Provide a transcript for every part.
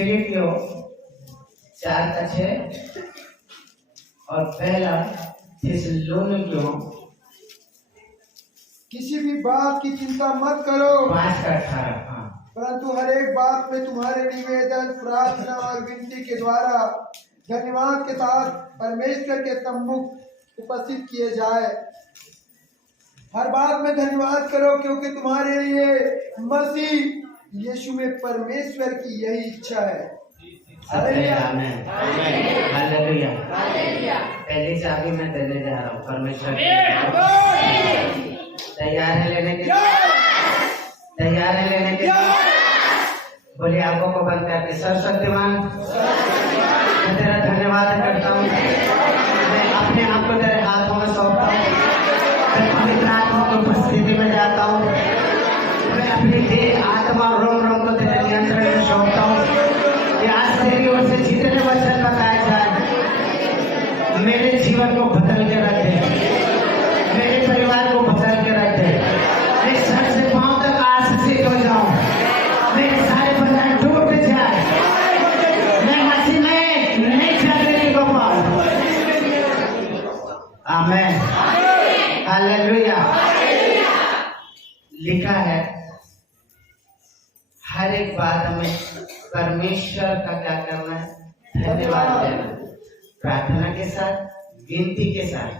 फिलिपियो 4:6 और पहला थिस्सलुनीकियों किसी भी बात की चिंता मत करो, 5:18। हाँ, परंतु हर एक बात में तुम्हारे निवेदन, प्रार्थना और विनती के द्वारा धन्यवाद के साथ परमेश्वर के सम्मुख उपस्थित किए जाए। हर बात में धन्यवाद करो, क्योंकि तुम्हारे लिए मसीह यीशु में परमेश्वर की यही इच्छा है। हालेलुया, आमीन, हालेलुया। पहली चाबी मैं देने जा रहा हूँ परमेश्वर की। तैयार है लेने के लिए? तैयार है लेने के लिए? बोलिए आंखों को बंद करके, सर्वशक्तिमान मैं तेरा धन्यवाद करता हूँ। मैं अपने आप को तेरे हाथों में सौंपता हूँ। मैं पवित्र आत्मा की उपस्थिति में जाता हूँ। मैं अपनी देह, आत्मा और रोम रोम को तेरे नियंत्रण में सौंपता हूँ कि आज तेरी ओर से जितने वचन बताए जाए मेरे जीवन को बदल के रख दे, मेरे परिवार को बदल के रख दे। मैं सर से पांव तक आशीषित हो जाऊं, मेरे सारे बंधन टूट जाए, मैं मसीह में नई जागृति को पाऊं। आमीन, हालेलुया। लिखा है हर एक बात हमें परमेश्वर का क्या करना है? धन्यवाद देना, प्रार्थना के साथ, विनती के साथ।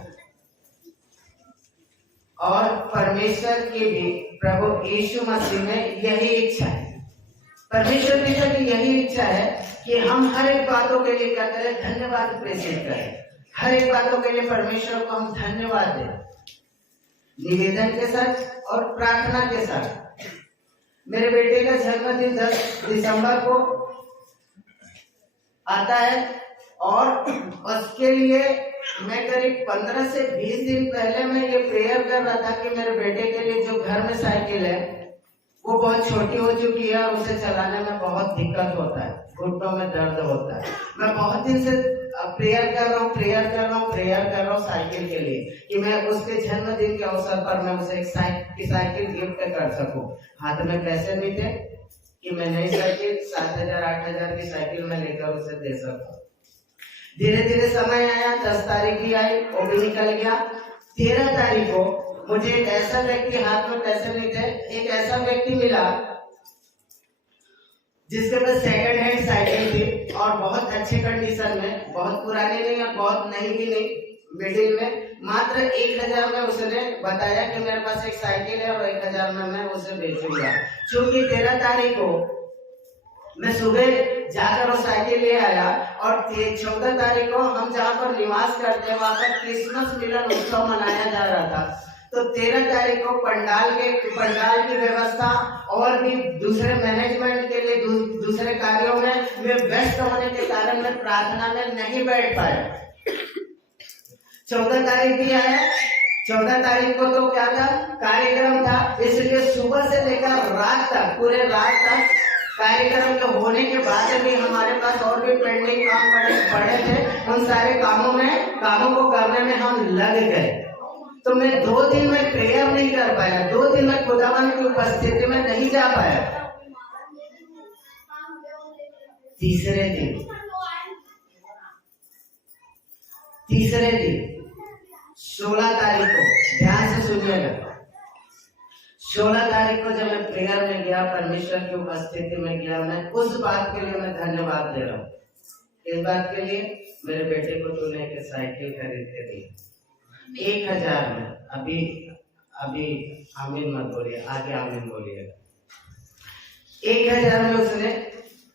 और परमेश्वर की भी प्रभु यीशु मसीह में यही इच्छा है, परमेश्वर पिता की यही इच्छा है कि हम हर एक बातों के लिए क्या करें? धन्यवाद प्रेषित करें। हर एक बातों के लिए परमेश्वर को हम धन्यवाद दें, निवेदन के साथ और प्रार्थना के साथ। मेरे बेटे का जन्मदिन 10 दिसंबर को आता है और उसके लिए मैं करीब 15 से 20 दिन पहले मैं ये प्रेयर कर रहा था कि मेरे बेटे के लिए जो घर में साइकिल है वो बहुत छोटी हो चुकी है और उसे चलाने में बहुत दिक्कत होता है, घुटनों में दर्द होता है। मैं बहुत दिन से प्रेयर कर रहा हूँ साइकिल के लिए कि मैं उसके जन्मदिन के अवसर पर मैं उसे एक साइकिल गिफ्ट कर सकूं। हाथ में पैसे नहीं थे कि मैं नई साइकिल 7,000-8,000 की साइकिल में लेकर उसे दे सकूं। धीरे धीरे समय आया, 10 तारीख भी आई, वो भी निकल गया। 13 तारीख को मुझे एक ऐसा व्यक्ति, हाथ में पैसे नहीं थे, एक ऐसा व्यक्ति मिला जिसके पास सेकंड हैंड साइकिल थी और बहुत अच्छे कंडीशन में, बहुत पुरानी नहीं और बहुत नई भी नहीं, मिडिल में। मात्र 1,000 में उसने बताया कि मेरे पास एक साइकिल है और 1,000 में मैं उसे बेचूंगा। चूंकि 13 तारीख को मैं सुबह जाकर वो साइकिल ले आया और 14 तारीख को हम जहाँ पर निवास करते हैं वहाँ पर क्रिसमस मिलन उत्सव मनाया जा रहा था। तो 13 तारीख को पंडाल की व्यवस्था और भी दूसरे मैनेजमेंट के लिए दूसरे कार्यों में मैं व्यस्त होने के कारण मैं प्रार्थना में नहीं बैठ पाया। 14 तारीख भी आया। 14 तारीख को तो क्या था? कार्यक्रम था, इसलिए सुबह से लेकर रात तक, पूरे रात तक कार्यक्रम के होने के बाद भी हमारे पास और भी पेंडिंग काम पड़े थे। उन सारे कामों को करने में हम लग गए। तो मैं 2 दिन में प्रेयर नहीं कर पाया, 2 दिन में खुदावन की उपस्थिति में नहीं जा पाया। तीसरे दिन 16 तारीख को, ध्यान से सुनिएगा, 16 तारीख को जब मैं प्रेयर में गया, परमेश्वर की उपस्थिति में गया, मैं उस बात के लिए मैं धन्यवाद दे रहा हूँ। इस बात के लिए मेरे बेटे को तूने एक साइकिल खरीद के दी 1,000 में। अभी आमीन मत बोलिए, आगे आमीन बोलिएगा। 1,000 में उसने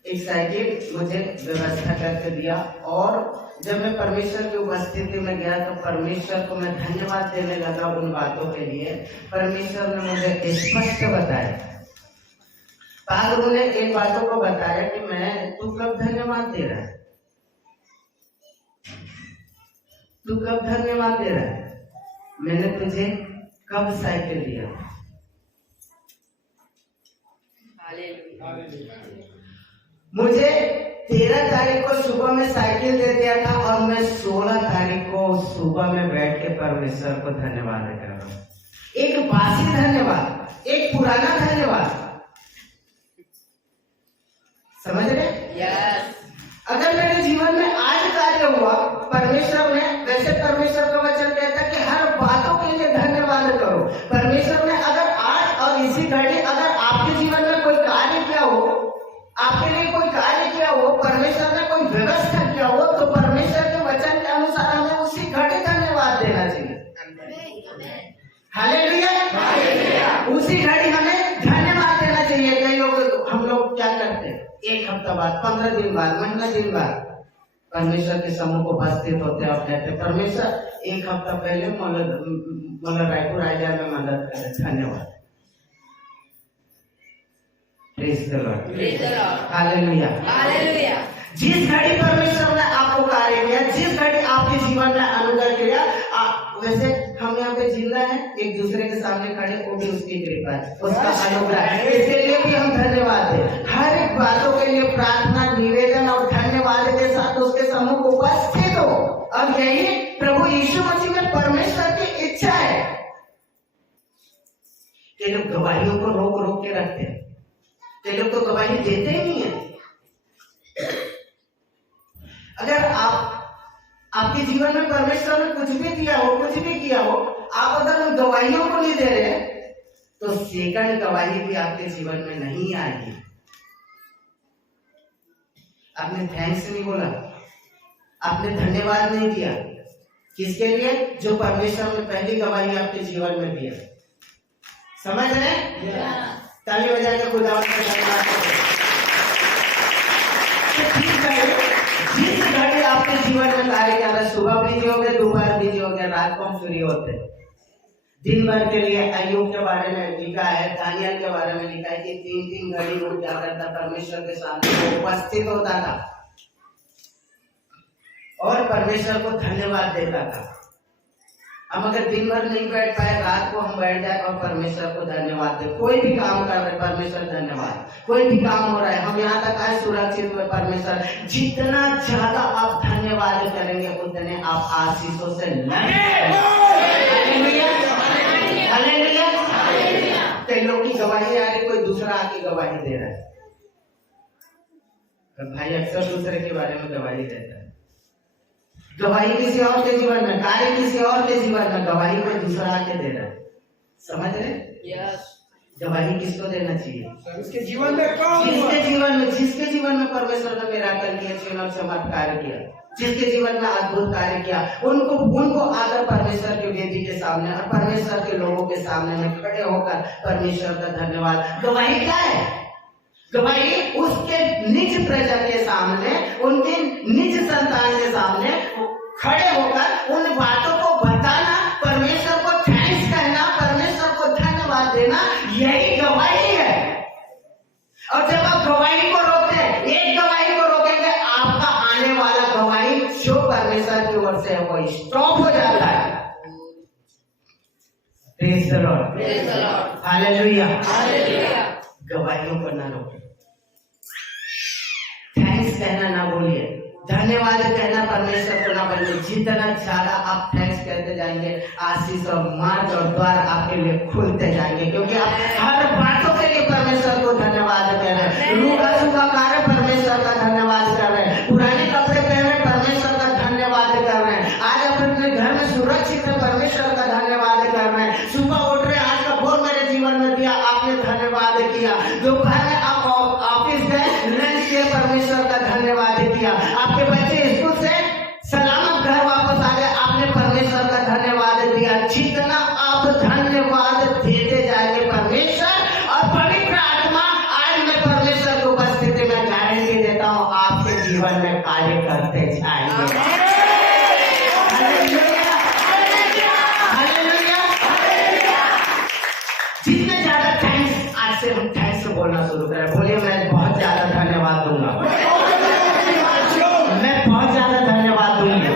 एक साइकिल मुझे व्यवस्था करके दिया। और जब मैं परमेश्वर की उपस्थिति में गया तो परमेश्वर को मैं धन्यवाद देने लगा उन बातों के लिए। परमेश्वर ने मुझे स्पष्ट बताया, पादुरु ने इन बातों को बताया कि तू कब धन्यवाद दे रहा है, तू कब धन्यवाद दे रहा है, मैंने तुझे कब साइकिल दिया। मुझे 13 तारीख को सुबह में साइकिल दे दिया था और मैं 16 तारीख को सुबह में बैठ के परमेश्वर को धन्यवाद कर रहा हूँ। एक बासी धन्यवाद, एक पुराना धन्यवाद, समझ रहे? अगर मेरे जीवन में आज कार्य हुआ परमेश्वर ने, वैसे परमेश्वर का वचन कहता है कि हर बातों के लिए धन्यवाद करो। परमेश्वर ने अगर आज और इसी घड़ी अगर आपके जीवन में कोई कार्य किया हो, आपके लिए कोई कार्य किया हो, परमेश्वर ने कोई व्यवस्था किया हो, तो परमेश्वर के वचन के अनुसार हमें उसी घड़ी धन्यवाद देना चाहिए। हालेलुया। उसी घड़ी हमें धन्यवाद देना चाहिए। कई लोग, हम लोग क्या करते हैं, एक हफ्ता बाद, 15 दिन बाद, महीना दिन बाद परमेश्वर के समूह को उपस्थित होते हैं और कहते हैं परमेश्वर एक हफ्ता पहले मतलब रायपुर आया में मदद करे, धन्यवाद। Praise the lord, hallelujah. जिस घड़ी परमेश्वर ने आपको कार्य किया, जिस घड़ी आपके जीवन में अनुग्रह किया, वैसे हम यहाँ पे जिंदा हैं, एक दूसरे के सामने खड़े, वो भी उसकी कृपा है, उसका अनुग्रह है। इसके लिए भी हम धन्यवाद दें। हर एक बातों के लिए प्रार्थना, निवेदन और धन्यवाद के साथ उसके समूह को उपस्थित हो। अब यही प्रभु यीशु मसीह में परमेश्वर की इच्छा है कि लोग गवाहियों को रोक रोक के रखते हैं, कि लोग तो गवाही देते ही नहीं है। अगर आपके जीवन में परमेश्वर ने कुछ भी दिया हो, कुछ भी किया हो, आप अगर उन गवाहियों को नहीं दे रहे, तो सेकंड गवाही भी आपके जीवन में नहीं आएगी। आपने थैंक्स नहीं बोला, आपने धन्यवाद नहीं दिया, किसके लिए? जो परमेश्वर ने पहली गवाही आपके जीवन में दिया। समझ रहे? ताली बजा के खुदा का धन्यवाद करो। जिस घड़ी आपके जीवन में कार्य कर रहा है, सुबह बिजी हो गए, दोपहर बिजी हो गए, रात को हम फ्री होते हैं। दिन भर के लिए अय्यूब के बारे में लिखा है, दानियल के बारे में लिखा है कि 3-3 घड़ी वो क्या करता, परमेश्वर के सामने उपस्थित होता था और परमेश्वर को धन्यवाद देता था। हम अगर दिन भर नहीं बैठ पाए, रात को हम बैठ जाए और परमेश्वर को धन्यवाद दे। कोई भी काम कर रहे परमेश्वर धन्यवाद, कोई भी काम हो रहा है, हम यहाँ तक आए सुरक्षित हुए, परमेश्वर। जितना ज्यादा आप धन्यवाद करेंगे उतने आप आशीषों से कई लोग की गवाही आ रही, कोई दूसरा आके गवाही दे रहा है। भाई अक्सर दूसरे के बारे में गवाही देता है। गवाही किसी और के जीवन में, कार्य किसी और के जीवन में, गवाही कोई दूसरा आके दे रहा है। समझ रहे? गवाही किसको देना चाहिए? उसके जीवन में कौन? जिसके जीवन में परमेश्वर ने मिराकल किया, चिन्ह और चमत्कार किया, जिसके जीवन में अद्भुत कार्य किया, उनको आकर परमेश्वर की वेदी के सामने और परमेश्वर के लोगों के सामने में खड़े होकर परमेश्वर का धन्यवाद। गवाही क्या है? गवाही उसके निज प्रजा के सामने, उनके निज संतान के सामने खड़े होकर उन बातों को बताना, परमेश्वर को थैंक्स कहना, परमेश्वर को धन्यवाद देना, यही गवाही है। और जब आप गवाही को रोकते हैं, एक गवाही को रोकेंगे, आपका आने वाला गवाही जो परमेश्वर की ओर से है वो स्टॉप हो जाता है। Praise the lord, hallelujah. गवाहियों को ना रोके, थैंक्स कहना ना भूलिए, धन्यवाद कहना परमेश्वर को ना भूलिए। जितना ज्यादा आप थैंक्स कहते जाएंगे, आशीष और मार्ग और द्वार आपके लिए खुलते जाएंगे, क्योंकि आप हर बातों के लिए परमेश्वर को धन्यवाद कर रहे हैं। रूखा सूखा कार्य परमेश्वर का धन्यवाद कर रहे हैं, पुराने कपड़े पहने परमेश्वर का धन्यवाद कर रहे हैं, आज आप अपने घर में सुरक्षित है परमेश्वर का धन्यवाद कर रहे हैं। सुबह उठ रहे, आज का भोर मेरे जीवन में दिया, आपने धन्यवाद किया। दोपहर में आप ऑफिस गए, लंच किए, परमेश्वर का धन्यवाद किया। आपके बच्चे स्कूल से सलामत घर वापस आ गए, आपने परमेश्वर का धन्यवाद दिया। जितना आप धन्यवाद देते जाएंगे परमेश्वर और पवित्र आत्मा, आज मैं परमेश्वर की उपस्थिति में गारंटी देता हूँ, आपके जीवन में कार्य करते जाएंगे। जितने ज्यादा थैंक्स, आज से हम थैंक्स बोलना शुरू करें। बोलिए, मैं बहुत ज्यादा धन्यवाद दूंगा, मैं बहुत ज्यादा धन्यवाद दूंगी,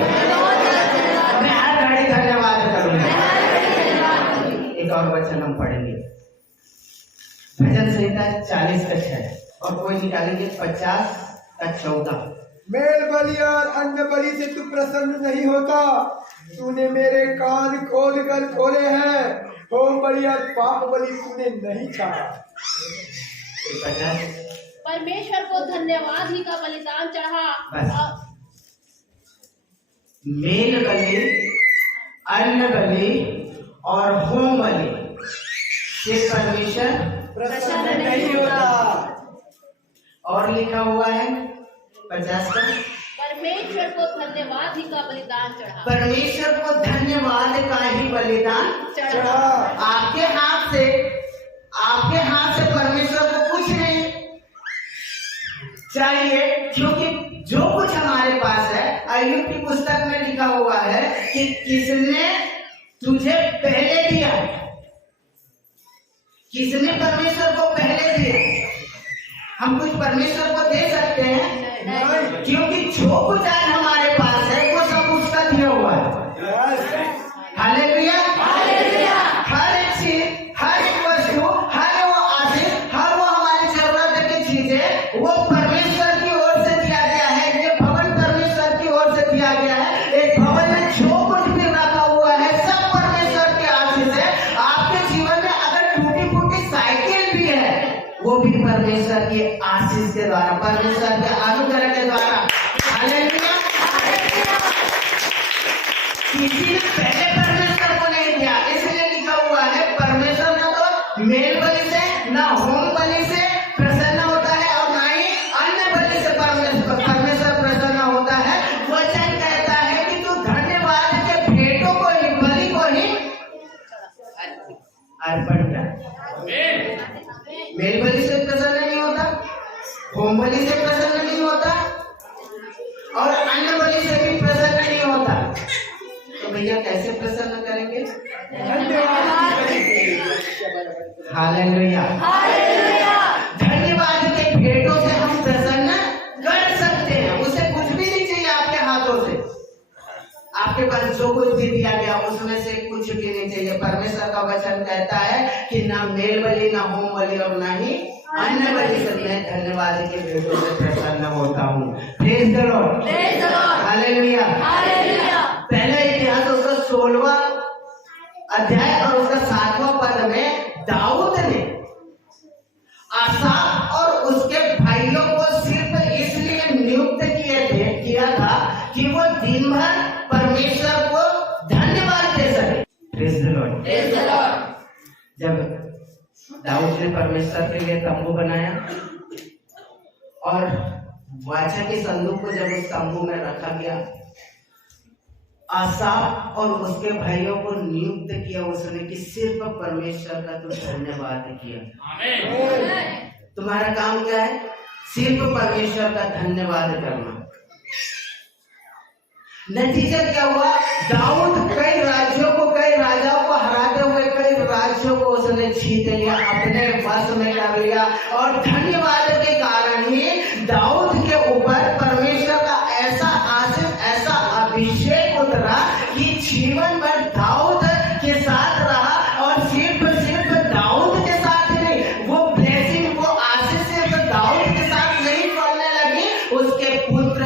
मैं हर घड़ी धन्यवाद करूंगा। एक और वचन हम पढ़ेंगे, भजन संहिता 40:6 और कोई निकालेंगे 50:14। मेल बलि और अन्न बलि से तू प्रसन्न नहीं होता, तूने मेरे कान खोल कर खोले हैं, होम बलि और पाप बलि तूने नहीं चाहा। परमेश्वर को धन्यवाद ही का बलिदान चढ़ा। बस। और मेल बलि, अन्न बलि और होम बलि से परमेश्वर प्रसन्न नहीं होता। और लिखा हुआ है 50 का, परमेश्वर को धन्यवाद ही का बलिदान चढ़ा। परमेश्वर को धन्यवाद का ही बलिदान चढ़ा। आपके हाथ से परमेश्वर को कुछ नहीं चाहिए, क्योंकि जो कुछ हमारे पास है, अय्यूब की पुस्तक में लिखा हुआ है कि किसने तुझे पहले दिया, किसने परमेश्वर को पहले दिया। हम कुछ परमेश्वर को दे सकते हैं, क्योंकि जो कुछ आज हमारे पास है वो सब उसका दिया हुआ है। हालेलुया। हर एक चीज, हर एक वस्तु, हर वो आशीष, हर वो हमारी जरूरत की चीजें वो परमेश्वर की ओर से दिया गया है। ये भवन परमेश्वर की ओर से दिया गया है। एक भवन में जो कुछ भी रखा हुआ है सब परमेश्वर की आशीष है। आपके जीवन में अगर टूटी फूटी साइकिल भी है वो भी परमेश्वर की आशीष के द्वारा, परमेश्वर के अनुग्रह के द्वारा। हालेलुया। किसी ने पहले परमेश्वर को नहीं दिया, इसलिए लिखा हुआ है परमेश्वर ना तो मेल बलि से, ना होम बलि से प्रसन्न होता है और ना ही अन्य बलि से परमेश्वर प्रसन्न होता है। वचन कहता है कि तू धन्यवाद के भेंटों को ही, बलि को ही अर्पण कर। मेल बलि से प्रसन्न नहीं होता, होम बलि से प्रसन्न नहीं होता और अन्य बलि से भी प्रसन्न नहीं होता। तो भैया कैसे प्रसन्न करेंगे? हालेलुया। धन्यवाद के भेंटों से हम प्रसन्न कर सकते हैं। उसे कुछ भी नहीं चाहिए आपके हाथों से। आपके पास जो कुछ भी दिया गया उसमें से कुछ भी नहीं चाहिए। परमेश्वर का वचन कहता है कि ना मेल बलि, ना होम बलि और ना ही अन्य बलि से मैं धन्यवाद के भेंटों से प्रसन्न होता हूँ। Praise the lord. हालेलुया। पहला इतिहास उसका 16वां अध्याय और उसका 7वां पद में दाऊद ने आसाफ और उसके भाइयों को सिर्फ इसलिए नियुक्त किया था कि वो दिन भर परमेश्वर को धन्यवाद दे सके। Praise the Lord. जब दाऊद ने परमेश्वर के लिए तंबू बनाया और वाचा के संदूक को जब उस तंबू में रखा गया, आसाफ और उसके भाइयों को नियुक्त किया उसने कि सिर्फ परमेश्वर का तो धन्यवाद किया। तुम्हारा काम क्या है? सिर्फ परमेश्वर का धन्यवाद करना। नतीजा क्या हुआ? दाऊद कई राज्यों को, कई राजाओं को हराते हुए कई राज्यों को उसने जीत लिया, अपने वश में कर लिया। और धन्यवाद के कारण ही दाऊद के ऊपर परमेश्वर का ऐसा आशीष, ऐसा अभिषेक उतरा कि जीवन भर दाऊद के साथ रहा। और सिर्फ दाऊद के साथ नहीं, वो ब्लेसिंग, वो आशीष सिर्फ दाऊद के साथ नहीं फैलने लगी, उसके पुत्र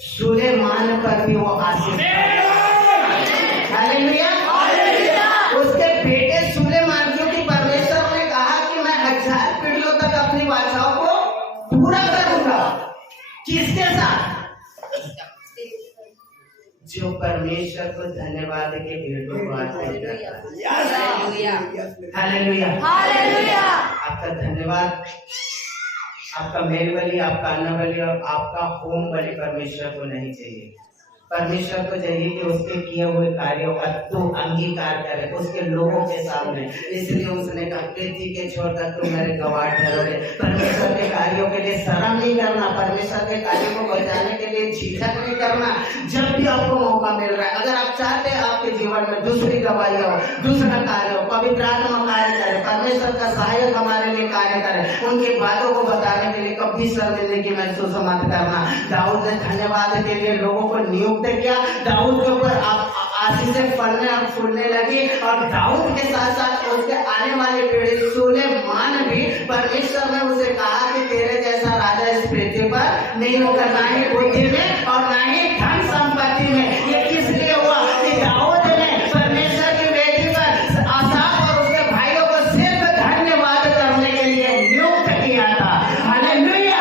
सुलेमान पर भी वो आशीष। हालेलुया। उसके बेटे सुलेमान, क्योंकि परमेश्वर ने कहा कि मैं 1000 पीढ़ियों तक अपनी वाचाओं को पूरा करूंगा। किसके साथ? जो परमेश्वर को धन्यवाद के भेंटों को अर्पित करता है। हालेलुया। आपका धन्यवाद, आपका मेल बलि, आपका अन्न बलि और आपका होम बलि परमेश्वर को नहीं चाहिए। परमेश्वर को चाहिए कि उसके किए हुए कार्यों का तू अंगीकार करे उसके लोगों के सामने। इसलिए उसने कहा पृथ्वी के छोर तक तुम मेरे गवाह ठहरोगे। परमेश्वर के कार्यों के लिए शर्म नहीं करना, परमेश्वर के कार्यों को बचाने के लिए झिझक नहीं करना। जब भी आपको मौका मिल रहा है, अगर आप चाहते हैं आपके जीवन में दूसरी गवाही हो, दूसरा कार्य हो, पवित्र आत्मा कार्य करे, परमेश्वर का सहायक हमारे लिए कार्य करे, उनकी बातों को बताने के लिए कभी शर्मिंदगी महसूस मत करना। दाऊद ने धन्यवाद के लिए लोगों को नियुक्त किया। दाऊद के ऊपर आशीषें फलने और फूलने लगी और दाऊद के साथ साथ उसके आने वाली पीढ़ी सुलेमान भी, परमेश्वर ने उसे कहा कि तेरे जैसा राजा इस पृथ्वी पर नहीं होगा, ना ही बुद्धि में और ना ही धन संपत्ति में। ये किस लिए हुआ कि दाऊद ने परमेश्वर की वेदी पर आसाफ और उसके भाइयों को सिर्फ धन्यवाद करने के लिए नियुक्त किया था। हालेलुया।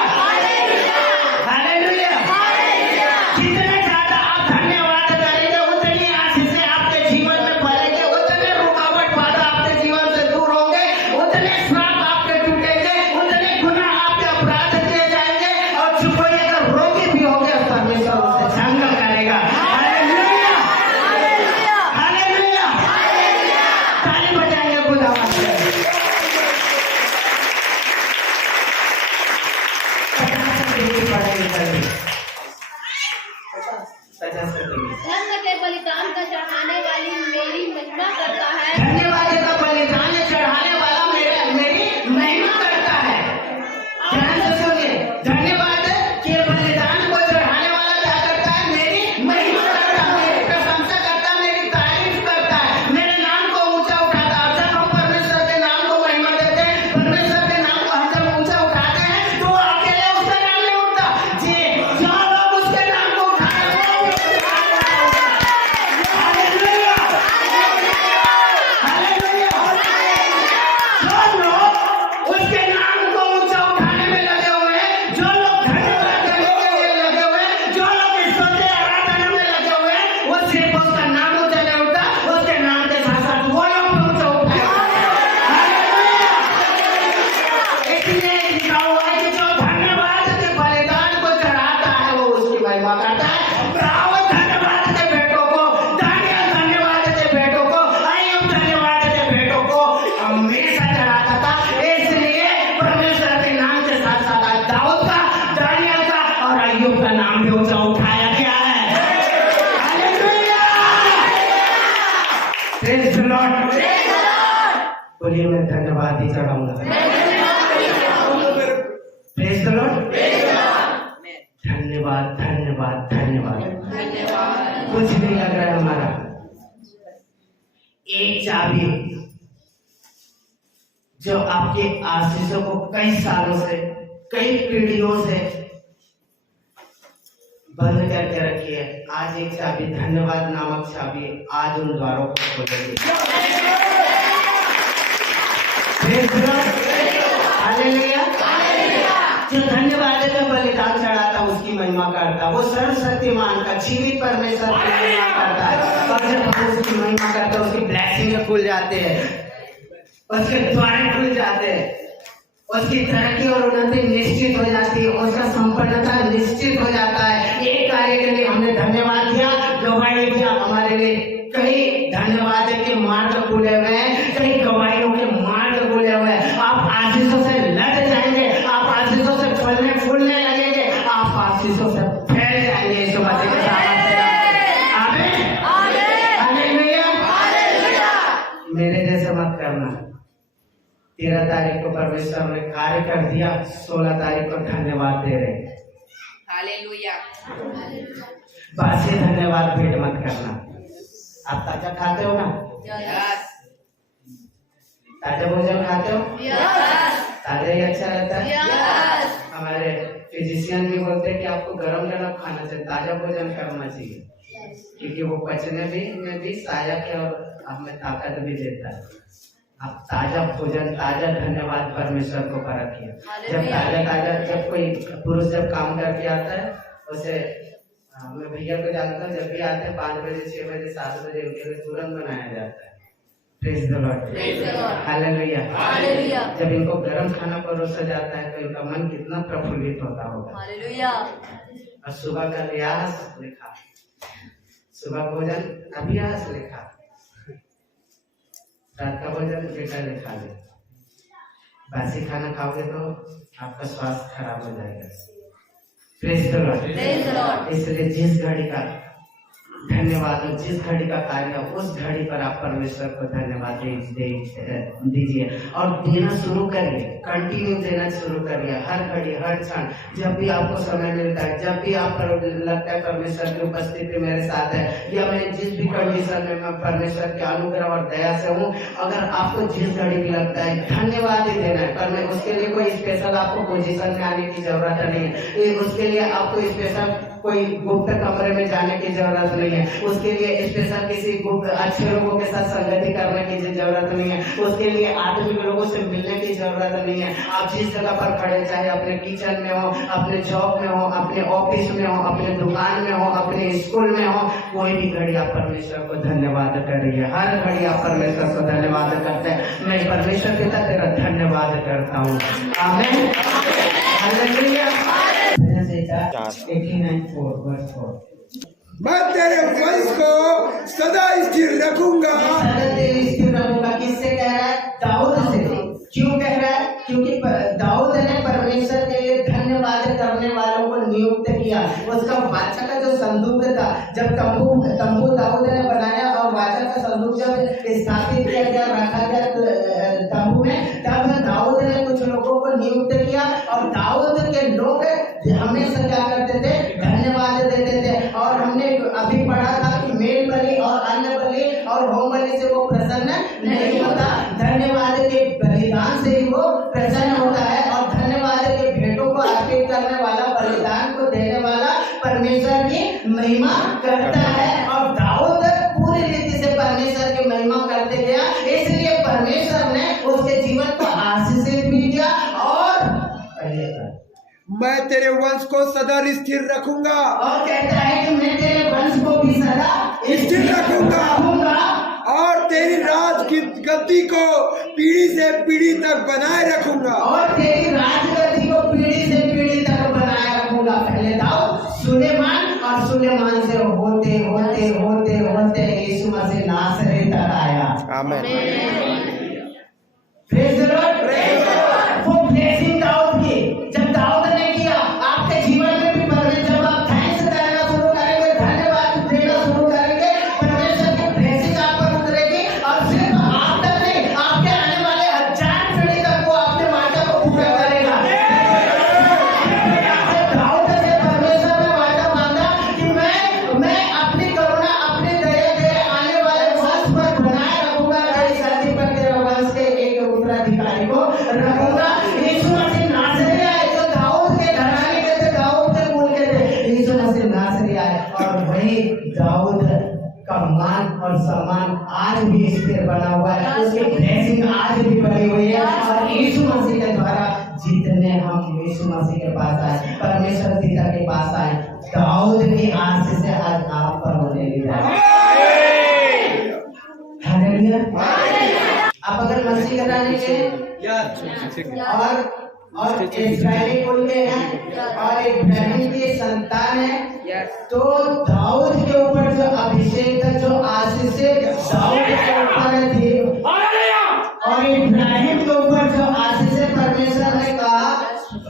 50 सेकंड। धन्य के बलिदान का चढ़ाने वाली मेरी महिमा करता है। धन्यवाद का बलिदान चढ़ाने वाला मेरी महिमा करता है। ध्यान से सुनिए, धन्यवाद के बलिदान को चढ़ाने वाला क्या करता है? मेरी महिमा करता है, मेरी प्रशंसा करता है, मेरी तारीफ करता है, मेरे नाम को ऊंचा उठाता है। जब हम परमेश्वर के नाम को महिमा देते हैं, परमेश्वर के नाम को हम जब ऊंचा उठाते हैं, तो अकेले उसका नाम नहीं उठता जी, जो लोग उसके नाम को उठाते हैं उसके नाम को ऊंचा उठाने में लगे हुए हैं, जो लोग धन्यवाद करने के लिए लगे हुए हैं, जो लोग स्तुति आराधना में लगे हुए हैं, वो सिर्फ उसका नाम ऊंचा नहीं उठता, उसके नाम के साथ साथ वो लोग भी ऊंचा उठाएंगे। इसलिए लिखा हुआ है कि जो धन्यवाद के बलिदान को चढ़ाता है वो उसकी महिमा करता है। ब्रावो धन्यवाद के बेटों को, दानियल धन्यवाद के बेटों को, अय्यूब धन्यवाद के बेटों को हमेशा चढ़ाता था। इसलिए परमेश्वर के नाम के साथ साथ आज दाऊद का, दानियल का और अय्यूब का नाम भी ऊंचा उठाया गया है। हालेलुया! Praise the lord. बोलिए, मैं धन्यवाद ही चढ़ाऊंगा। Praise the lord. धन्यवाद धन्यवाद धन्यवाद। कुछ नहीं लग रहा है हमारा। एक चाबी जो आपके आशीषों को कई सालों से, कई पीढ़ियों से बंद करके रखी है, आज एक चाबी, धन्यवाद नामक चाबी, आज उन द्वारों को खोलेगी। हालेलुया! जो धन्यवाद का बलिदान चढ़ाता उसकी महिमा करता, वो सर्वशक्तिमान का जीवित परमेश्वर की महिमा करता है। और जब हम उसकी महिमा करते हैं, उसकी ब्लेसिंग खुल जाते हैं, उसके द्वार खुल जाते हैं, उसकी तरक्की और उन्नति निश्चित हो जाती है, उसका संपन्नता निश्चित हो जाता है। एक कार्य के लिए हमने धन्यवाद दिया, गवाही दिया, हमारे लिए कई धन्यवाद के मार्ग खुले हुए हैं, कई गवाहियों के मार्ग खुले हुए हैं। आप आशीषों से लद जाएंगे, आप आशीषों से फलने फूलने लगेंगे, आप आशीषों से फैल जाएंगे। यीशु मसीह के नाम से आमीन। हालेलुया! मेरे जैसे मत करना। 13 तारीख को परमेश्वर ने कार्य कर दिया, 16 तारीख को धन्यवाद दे रहे। हालेलुया! बासी धन्यवाद भेंट मत करना। आप ताजा खाते हो ना? यस। ताजा भोजन खाते हो? यस। ताजा ही अच्छा रहता है। यस। हमारे फिजिशियन भी बोलते हैं कि आपको गरम गरम खाना चाहिए, ताजा भोजन करना चाहिए, क्योंकि वो पचने में भी सहायक है और हमें ताकत भी देता है। आप ताजा भोजन, ताजा धन्यवाद परमेश्वर को परखिए। जब ताजा जब कोई पुरुष जब काम करके आता है, उसे मैं भैया को जानता हूँ, जब भी आते हैं 5 बजे 6 बजे 7 बजे उनके लिए तुरंत बनाया जाता है। Praise the lord. हालेलुया! जब इनको गर्म खाना परोसा जाता है तो इनका मन कितना प्रफुल्लित होता होगा। हालेलुया! और सुबह का रियाज लिखा, सुबह भोजन अभ्यास लिखा, रात का भोजन बेटा लिखा ले। बासी खाना खाओगे तो आपका स्वास्थ्य खराब हो जाएगा। Praise the Lord. इसलिए जिस घड़ी का धन्यवाद हो, जिस घड़ी का कार्य हो, उस घड़ी पर आप परमेश्वर को धन्यवाद दीजिए और देना शुरू करिए, कंटिन्यू देना शुरू करिए। हर घड़ी, हर क्षण, जब भी आपको समय मिलता है, जब भी आप लगता है परमेश्वर की उपस्थिति मेरे साथ है, या मैं जिस भी कंडीशन में मैं परमेश्वर के अनुग्रह और दया से हूँ, अगर आपको जिस घड़ी भी लगता है धन्यवाद ही देना है, पर मैं उसके लिए कोई स्पेशल आपको पोजीशन में आने की जरूरत नहीं है, उसके लिए आपको स्पेशल कोई गुप्त कमरे में जाने की जरूरत नहीं है, उसके लिए स्पेशल किसी गुप्त अच्छे लोगों के साथ संगति करने की जरूरत नहीं है, उसके लिए आत्मिक लोगों से मिलने की जरूरत नहीं है। आप जिस जगह पर खड़े, चाहे अपने किचन में हो, अपने जॉब में हो, अपने ऑफिस में हो, अपने दुकान में हो, अपने स्कूल में हो, कोई भी घड़ी आप परमेश्वर को धन्यवाद करिए। हर घड़ी आप परमेश्वर को धन्यवाद करते हैं। मैं परमेश्वर पिता तेरा धन्यवाद करता हूँ। आमीन। हालेलुया। 89:4 verse 4। मैं तेरे वंश को सदा स्थिर रखूंगा। सदा स्थिर रखूंगा। किससे कह रहा है? दाऊद से। क्यों कह रहा है? क्योंकि दाऊद ने परमेश्वर के लिए धन्यवाद करने वालों को नियुक्त किया। उसका बादशाह का जो संदूक था जब तंबू दाऊद ने बनाया और वाचा का संदूक जब स्थापित किया गया, रखा गया तंबू में, तब दाऊद ने कुछ लोगों को नियुक्त किया और दाऊद के लोग हमेशा क्या करते थे, धन्यवाद देते थे। और हमने अभी पढ़ा था कि मेल बलि और अन्न बलि और होम बलि से वो प्रसन्न नहीं होता, धन्यवाद के बलिदान से ही वो प्रसन्न होता है। और धन्यवाद के भेंटों को अर्पित करने वाला, बलिदान को देने वाला परमेश्वर की महिमा करता है। और दाऊद पूरी रीति से परमेश्वर की महिमा करते गया, इसलिए परमेश्वर ने उसके जीवन को आशीषित भी किया। और मैं तेरे वंश को सदा स्थिर रखूंगा, और कहता है कि मैं तेरे वंश को भी सदा स्थिर रखूंगा और तेरी राज की गद्दी को पीढ़ी से पीढ़ी तक बनाए रखूंगा, और तेरी राजगद्दी को पीढ़ी से पीढ़ी तक बनाए रखूंगा। पहले दाऊद सुलेमान, और सुलेमान से होते होते होते होते यीशु मसीह नासरी तक आया। आमीन। Praise the Lord. वो ब्लेसिंग दाऊद की, जब दाऊद ने किया, आपके जीवन में भी परमेश्वर, जब आप थैंक्स करना शुरू करेंगे, धन्यवाद देना शुरू करेंगे, परमेश्वर की ब्लेसिंग आप पर उतरेगी। और सिर्फ आप तक नहीं, आपके आने वाले 1000 पीढ़ी तक वो अपने वाचा को पूरा करेगा। दाऊद से परमेश्वर ने वाचा मांगा कि मैं अपनी करुणा, अपनी दया के आने वाले वंश पर बनाए रखूंगा, तेरी धरती पर तेरे वंश के एक उत्तराधिकारी को रखूंगा। यीशु मसीह नासरी आए, जो दाऊद के घराने के थे, दाऊद के कुल के थे, यीशु मसीह नासरी आए। और वही दाऊद का मान और सम्मान आज भी स्थिर बना हुआ है, उसकी ब्लेसिंग आज भी बनी हुई है। और यीशु मसीह के द्वारा जितने हम यीशु मसीह के पास आए, परमेश्वर पिता के पास आए, दाऊद की आशीष से आज आप पर होने लगी है। हालेलुया। आप अगर मसीह घराने के और इस्राएली कुल के हैं और इब्राहिम की संतान है, तो दाऊद के ऊपर जो अभिषेक, जो आशीष दाऊद के ऊपर थी, और इब्राहिम के ऊपर जो आशीष परमेश्वर ने कहा,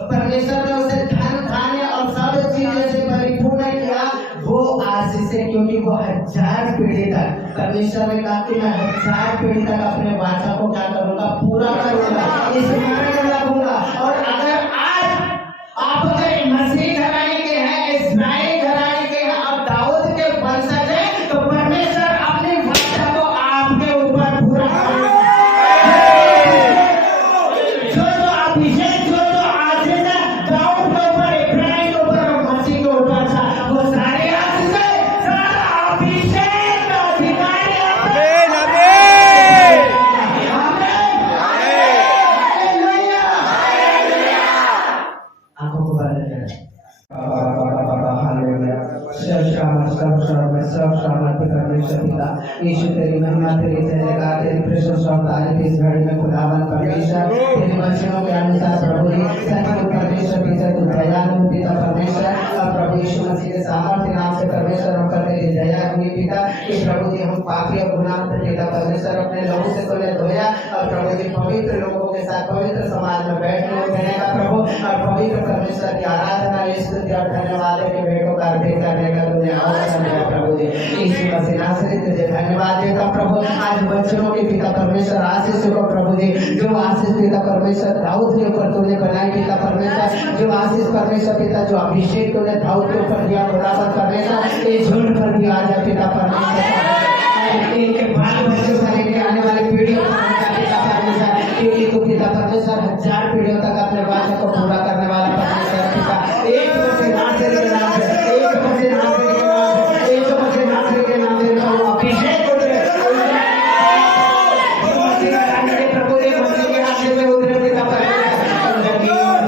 परमेश्वर ने उसे धन धान्य और सब चीजों से परिपूर्ण किया, वो आशीष है। क्योंकि वो 1000 पीढ़ी तक, परमेश्वर ने कहा कि मैं 1000 पीढ़ी तक अपने वाचा को क्या करूंगा, पूरा करूंगा, स्मरण रखूंगा। और अगर आज आप अगर मसीह घराने के हैं, इस्राएल घराने के हैं, अब दाऊद के वंशज हैं, तो परमेश्वर अपने वाचा को आपके ऊपर पूरा करेगा। जो अभिषेक, जो आशीष दाऊद के ऊपर, इब्राहिम के ऊपर और मसीह के ऊपर था, वो सारे आशीष, सारा अभिषेक का अधिकारी आंखों को बंद करें। यीशु तेरी महिमा, तेरी जयकार, तेरी प्रशंसा आज इस घड़ी में खुदावन परमेश्वर, तेरे वचनों के अनुसार प्रभु सच परमेश्वर पिता तू दयालु पिता परमेश्वर, और प्रभु यीशु मसीह के सामर्थ्य नाम से परमेश्वर हम करते तेरी दया हुई पिता कि प्रभु जी हम पापी और गुनाह पिता परमेश्वर अपने लहू से तूने धोया, और प्रभु जी पवित्र लोगों के साथ पवित्र समाज में बैठने देने का प्रभु, और पवित्र परमेश्वर की आराधना, स्तुति और धन्यवाद के भेंटों का अर्पित करने का तुमने अवसर दिया प्रभु जी। यीशु मसीह नासरी तुझे धन्यवाद देता प्रभु। आज वचनों के पिता परमेश्वर आशीष को प्रभु जी, जो आशीष पिता परमेश्वर दाऊद के ऊपर तूने बनाई पिता परमेश्वर, जो आशीष परमेश्वर पिता, जो अभिषेक तूने दाऊद के ऊपर दिया खुदावंद परमेश्वर, ये झुंड पर भी आ जा पिता परमेश्वर, इनके बाल बच्चे सारे के आने वाली पीढ़ियों पर पिता परमेश्वर, क्योंकि तू पिता परमेश्वर 1000 पीढ़ियों तक अपने वाचा को पूरा करने वाला परमेश्वर पिता। एक बच्चे नासरी के नाम से, एक बच्चे नासरी के नाम से, एक बच्चे नासरी के नाम से अभिषेक प्रभु ने मसीह के हाथ में उतरे पिता परमेश्वर,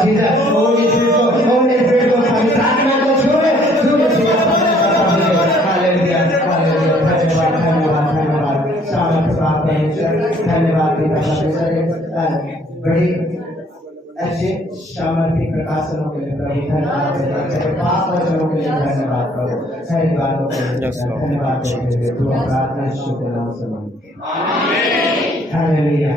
जीसस होली स्पिरिट को पवित्र आत्मा को छूए पिता परमेश्वर। Hallelujah hallelujah. धन्यवाद धन्यवाद धन्यवाद। सामर्थ प्राप्त है, धन्यवाद पिता परमेश्वर। बड़ी ऐसे सामर्थ्य प्रकाशनों के लिए प्रभु धन्यवाद, पाप वचनों के लिए धन्यवाद प्रभु, धन्यवाद धन्यवाद। प्रार्थना शुभ नाम से, आमीन। हालेलुया।